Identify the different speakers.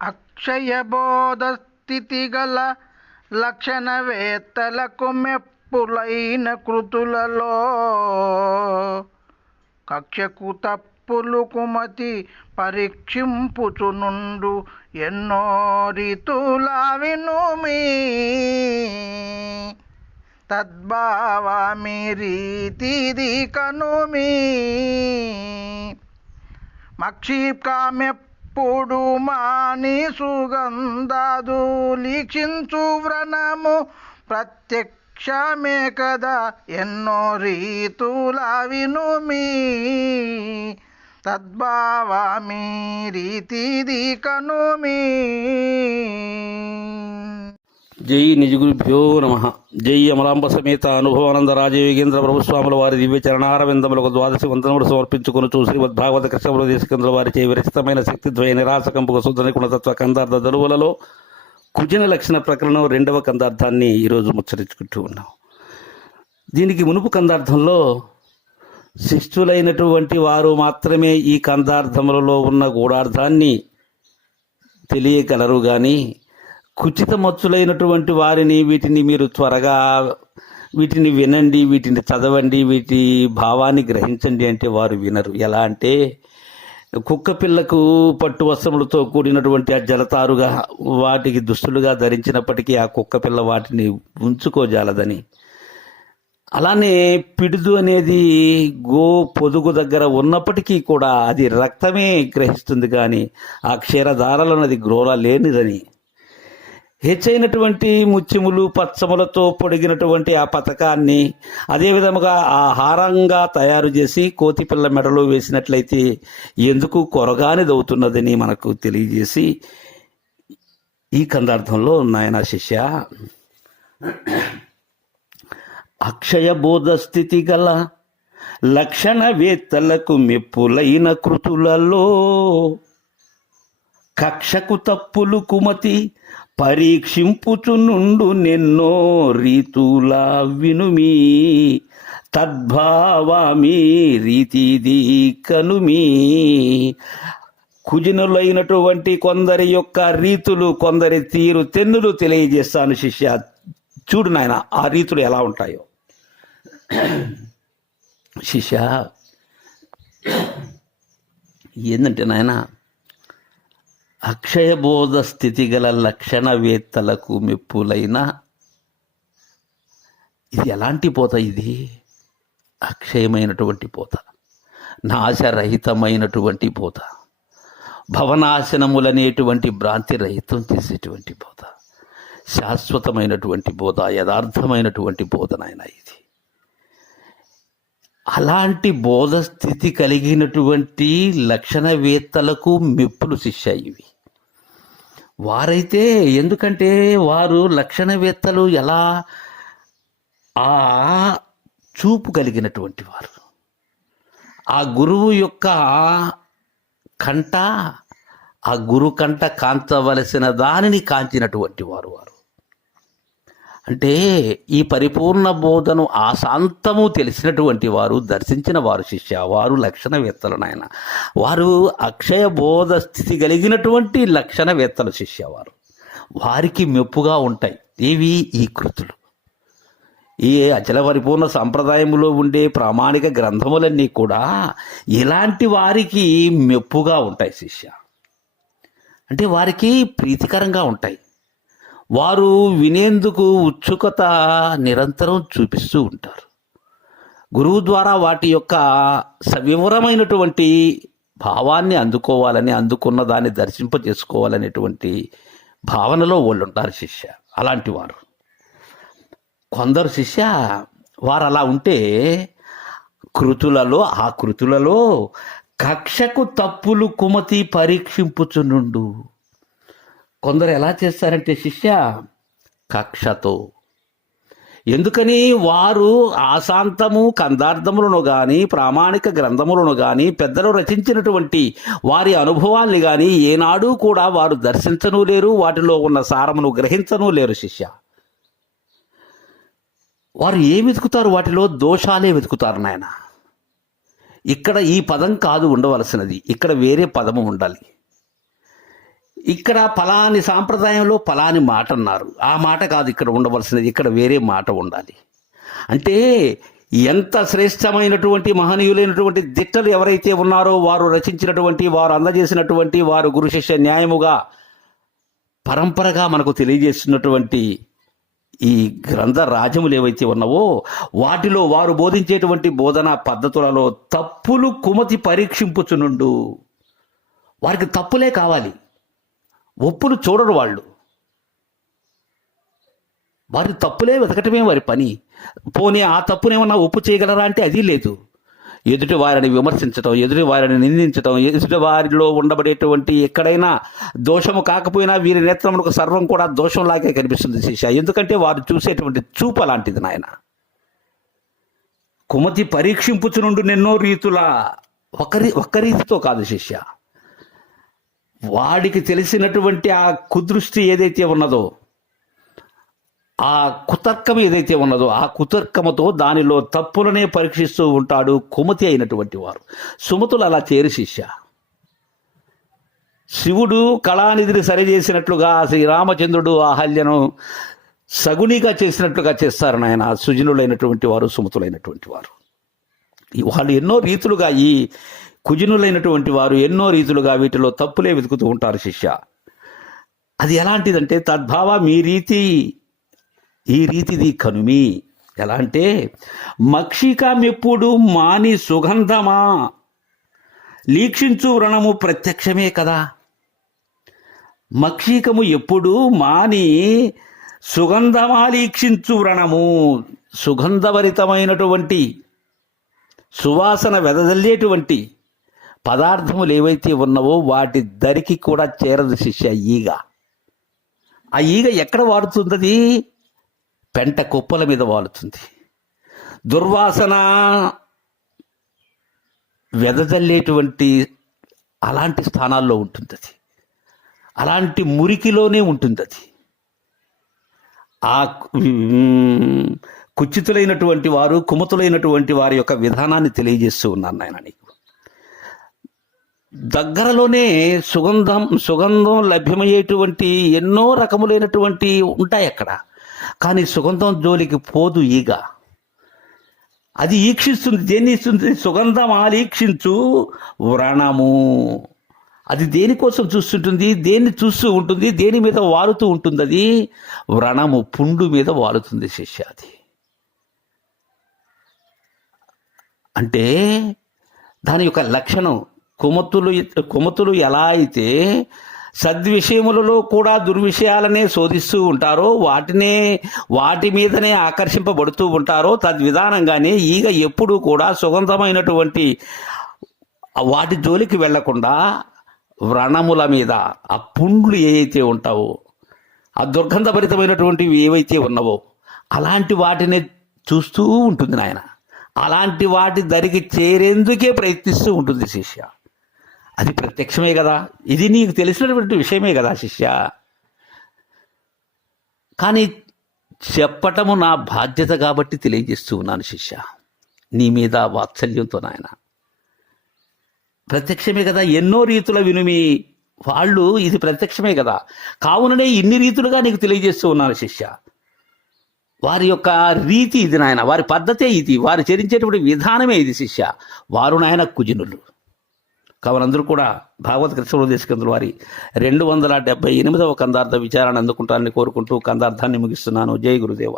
Speaker 1: అక్షయబోధస్థితిగల గల లక్షణవేత్తలకు మెప్పులైన కృతులలో కక్షకు తప్పులు కుమతి పరీక్షింపుచునుండు ఎన్నో రీతుల వినుమి తద్భావామి రీతిది కనుమి ఎప్పుడు మాని సుగంధాదు లీక్షించు వ్రణము ప్రత్యక్షమే కదా ఎన్నో రీతుల వినుమి తద్భావామి రీతిది కనుమి.
Speaker 2: జై నిజగురుభ్యో నమ. జై అమలాంబ సమేత అనుభవానంద రాజయోగేంద్ర ప్రభుస్వాముల వారి దివ్య చరణారవిందములకు ద్వాదశి వందనములు సమర్పించుకుని శ్రీమద్భాగవత కృష్ణముల దేశకేంద్ర వారి చే విరచితమైన శక్తిద్వయ నిరాశకంపుకు శుద్ధ గుణతత్వ కందార్థ దరువులలో కుజన లక్షణ ప్రకరణం రెండవ కందార్థాన్ని ఈరోజు ముచ్చరించుకుంటూ ఉన్నాం. దీనికి మునుపు కందార్థంలో శిష్టులైనటువంటి వారు మాత్రమే ఈ కందార్థములలో ఉన్న గూఢార్థాన్ని తెలియగలరు కానీ కుచితమచ్చులైనటువంటి వారిని వీటిని మీరు త్వరగా వీటిని వినండి వీటిని చదవండి వీటి భావాన్ని గ్రహించండి అంటే వారు వినరు. ఎలా అంటే కుక్క పిల్లకు పట్టు వస్త్రములతో కూడినటువంటి ఆ జలతారుగా వాటికి దుస్తులుగా ధరించినప్పటికీ ఆ కుక్క పిల్ల వాటిని ఉంచుకోజాలదని. అలానే పిడుదు అనేది గో పొదుగు దగ్గర ఉన్నప్పటికీ కూడా అది రక్తమే గ్రహిస్తుంది కానీ ఆ క్షీరధారలను అది గ్రోల లేనిదని. హెచ్చైనటువంటి ముత్యములు పచ్చములతో పొడిగినటువంటి ఆ పథకాన్ని అదేవిధముగా ఆహారంగా తయారు చేసి కోతిపిల్ల మెడలో వేసినట్లయితే ఎందుకు కొరగానిదవుతున్నదని మనకు తెలియజేసి ఈ కందార్థంలో నాయన శిష్య అక్షయ బోధ స్థితి గల లక్షణవేత్తలకు మెప్పులైన కృతులలో కక్షకు తప్పులు కుమతి పరీక్షింపుచునుండు నెన్నో రీతులా వినుమి తద్భావామి రీతిది కనుమి. కుజినులైనటువంటి కొందరి యొక్క రీతులు కొందరి తీరు తెన్నులు తెలియజేస్తాను శిష్య. చూడు నాయన ఆ రీతులు ఎలా ఉంటాయో. శిష్య ఏంటంటే నాయనా అక్షయబోధ స్థితి గల లక్షణవేత్తలకు మెప్పులైన ఇది ఎలాంటి పోత ఇది? అక్షయమైనటువంటి పోత. నాశరహితమైనటువంటి పోత. భవనాశనములనేటువంటి భ్రాంతి రహితం చేసేటువంటి బోధ శాశ్వతమైనటువంటి బోధ యథార్థమైనటువంటి బోధ నాయన ఇది. అలాంటి బోధ స్థితి కలిగినటువంటి లక్షణవేత్తలకు మెప్పులు శిష్య ఇవి. వారైతే ఎందుకంటే వారు లక్షణవేత్తలు ఎలా ఆ చూపు కలిగినటువంటి వారు. ఆ గురువు యొక్క కంట ఆ గురు కంట కాంచవలసిన దానిని కాంచినటువంటి వారు వారు. అంటే ఈ పరిపూర్ణ బోధను ఆశాంతము తెలిసినటువంటి వారు దర్శించిన వారు శిష్య వారు లక్షణవేత్తలు నాయన. వారు అక్షయ బోధ స్థితి కలిగినటువంటి లక్షణవేత్తలు శిష్య వారు. వారికి మెప్పుగా ఉంటాయి. ఏవి? ఈ కృతులు. ఈ అచల పరిపూర్ణ సాంప్రదాయంలో ఉండే ప్రామాణిక గ్రంథములన్నీ కూడా ఇలాంటి వారికి మెప్పుగా ఉంటాయి శిష్య. అంటే వారికి ప్రీతికరంగా ఉంటాయి. వారు వినేందుకు ఉత్సుకత నిరంతరం చూపిస్తూ ఉంటారు. గురువు ద్వారా వాటి యొక్క సవివరమైనటువంటి భావాన్ని అందుకోవాలని అందుకున్న దాన్ని దర్శింపజేసుకోవాలనేటువంటి భావనలో వాళ్ళు ఉంటారు శిష్య అలాంటి వారు. కొందరు శిష్య వారు అలా ఉంటే కృతులలో ఆ కృతులలో కక్షకు తప్పులు కుమతి పరీక్షింపుచునుండు. కొందరు ఎలా చేస్తారంటే శిష్య కక్షతో. ఎందుకని వారు ఆశాంతము కందార్థములను కానీ ప్రామాణిక గ్రంథములను కానీ పెద్దలు రచించినటువంటి వారి అనుభవాల్ని కానీ ఏనాడూ కూడా వారు దర్శించను లేరు వాటిలో ఉన్న సారమును గ్రహించను లేరు శిష్య. వారు ఏం వెతుకుతారు? వాటిలో దోషాలే వెతుకుతారు నాయన. ఇక్కడ ఈ పదం కాదు ఉండవలసినది. ఇక్కడ వేరే పదము ఉండాలి. ఇక్కడ ఫలాని సాంప్రదాయంలో ఫలాని మాట అన్నారు. ఆ మాట కాదు ఇక్కడ ఉండవలసినది. ఇక్కడ వేరే మాట ఉండాలి. అంటే ఎంత శ్రేష్టమైనటువంటి మహనీయులైనటువంటి దిట్టలు ఎవరైతే ఉన్నారో వారు రచించినటువంటి వారు అందజేసినటువంటి వారు గురు శిష్య న్యాయముగా పరంపరగా మనకు తెలియజేస్తున్నటువంటి ఈ గ్రంథ రాజ్యములు ఏవైతే ఉన్నావో వాటిలో వారు బోధించేటువంటి బోధనా పద్ధతులలో తప్పులు కుమతి పరీక్షింపుచునుండు. వారికి తప్పులే కావాలి. ఒప్పులు చూడరు వాళ్ళు. వారి తప్పులే వెతకటమే వారి పని. పోనీ ఆ తప్పునేమన్నా ఒప్పు చేయగలరా అంటే అది లేదు. ఎదుటి వారిని విమర్శించటం ఎదుటి వారిని నిందించటం ఎదుటి వారిలో ఉండబడేటువంటి ఎక్కడైనా దోషము కాకపోయినా వీరి నేత్రములకు సర్వం కూడా దోషంలాగే కనిపిస్తుంది శిష్య. ఎందుకంటే వారు చూసేటువంటి చూపు అలాంటిది నాయన. కుమతి పరీక్షింపుచునుండు నిన్నో రీతుల. ఒకరి ఒక్క రీతితో కాదు శిష్య. వాడికి తెలిసినటువంటి ఆ కుదృష్టి ఏదైతే ఉన్నదో ఆ కుతర్కం ఏదైతే ఉన్నదో ఆ కుతర్కముతో దానిలో తప్పులనే పరీక్షిస్తూ ఉంటాడు కుమతి అయినటువంటి వారు. సుమతులు అలా చేరి శిష్య. శివుడు కళానిధిని సరిచేసినట్లుగా శ్రీరామచంద్రుడు అహల్యను సగునిగా చేసినట్లుగా చేస్తారు నాయన. సుజనులైనటువంటి వారు సుమతులైనటువంటి వారు. వాళ్ళు ఎన్నో రీతులుగా ఈ కుజనులైనటువంటి వారు ఎన్నో రీతులుగా వీటిలో తప్పులే వెతుకుతూ ఉంటారు శిష్య. అది ఎలాంటిదంటే తద్భావ మీ రీతి ఈ రీతిది కనుమి. ఎలా అంటే మక్షికమెప్పుడు మాని సుగంధమా? లీక్షించు వ్రణము ప్రత్యక్షమే కదా. మక్షికము ఎప్పుడు మాని సుగంధమా లీక్షించు వ్రణము? సుగంధభరితమైనటువంటి సువాసన వెదజల్లేటువంటి పదార్థములు ఏవైతే ఉన్నవో వాటి దరికి కూడా చేరదు శిష్య ఈగ. ఆ ఈగ ఎక్కడ వాడుతుంది పెంట కుప్పల మీద వాలుతుంది దుర్వాసన వెదజల్లేటువంటి అలాంటి స్థానాల్లో ఉంటుంది అది అలాంటి మురికిలోనే ఉంటుంది అది ఆ కుచితులైనటువంటి వారు కుమతులైనటువంటి వారి యొక్క విధానాన్ని తెలియజేస్తూ ఉన్నాను నాయన నీకు. దగ్గరలోనే సుగంధం సుగంధం లభ్యమయ్యేటువంటి ఎన్నో రకములైనటువంటి ఉంటాయి అక్కడ. కానీ సుగంధం జోలికి పోదు ఈగ. అది ఈక్షిస్తుంది. దేన్ని ఇస్తుంది సుగంధం ఆలీక్షించు వ్రణము. అది దేనికోసం చూస్తుంటుంది? దేన్ని చూస్తూ ఉంటుంది? దేని మీద వాలుతూ ఉంటుంది? అది వ్రణము పుండు మీద వాలుతుంది శిష్యాది అంటే దాని యొక్క లక్షణం కుమతులు కుమతులు ఎలా అయితే సద్విషయములలో కూడా దుర్విషయాలనే శోధిస్తూ ఉంటారో వాటినే వాటి మీదనే ఆకర్షింపబడుతూ ఉంటారో తద్విధానంగానే ఈగ ఎప్పుడూ కూడా సుగంధమైనటువంటి వాటి జోలికి వెళ్ళకుండా వ్రణముల మీద ఆ పుండ్లు ఏవైతే ఉంటావో ఆ దుర్గంధభరితమైనటువంటివి ఏవైతే ఉన్నావో అలాంటి వాటిని చూస్తూ ఉంటుంది నాయన. అలాంటి వాటి దరికి చేరేందుకే ప్రయత్నిస్తూ ఉంటుంది శిష్య. అది ప్రత్యక్షమే కదా. ఇది నీకు తెలిసినటువంటి విషయమే కదా శిష్య. కానీ చెప్పటము నా బాధ్యత కాబట్టి తెలియజేస్తూ ఉన్నాను శిష్య. నీ మీద వాత్సల్యంతో నాయన. ప్రత్యక్షమే కదా ఎన్నో రీతుల వినుమి. వాళ్ళు ఇది ప్రత్యక్షమే కదా. కావుననే ఇన్ని రీతులుగా నీకు తెలియజేస్తూ ఉన్నాను శిష్య. వారి యొక్క రీతి ఇది నాయన. వారి పద్ధతే ఇది. వారు చరించేటువంటి విధానమే ఇది శిష్య. వారు నాయన కుజినులు. కావున కూడా భాగవత కృష్ణోదేశకందుల వారి రెండు వందల డెబ్బై ఎనిమిదవ కందార్థ విచారణ అందుకుంటారని కోరుకుంటూ కందార్థాన్ని ముగిస్తున్నాను. జై గురుదేవ.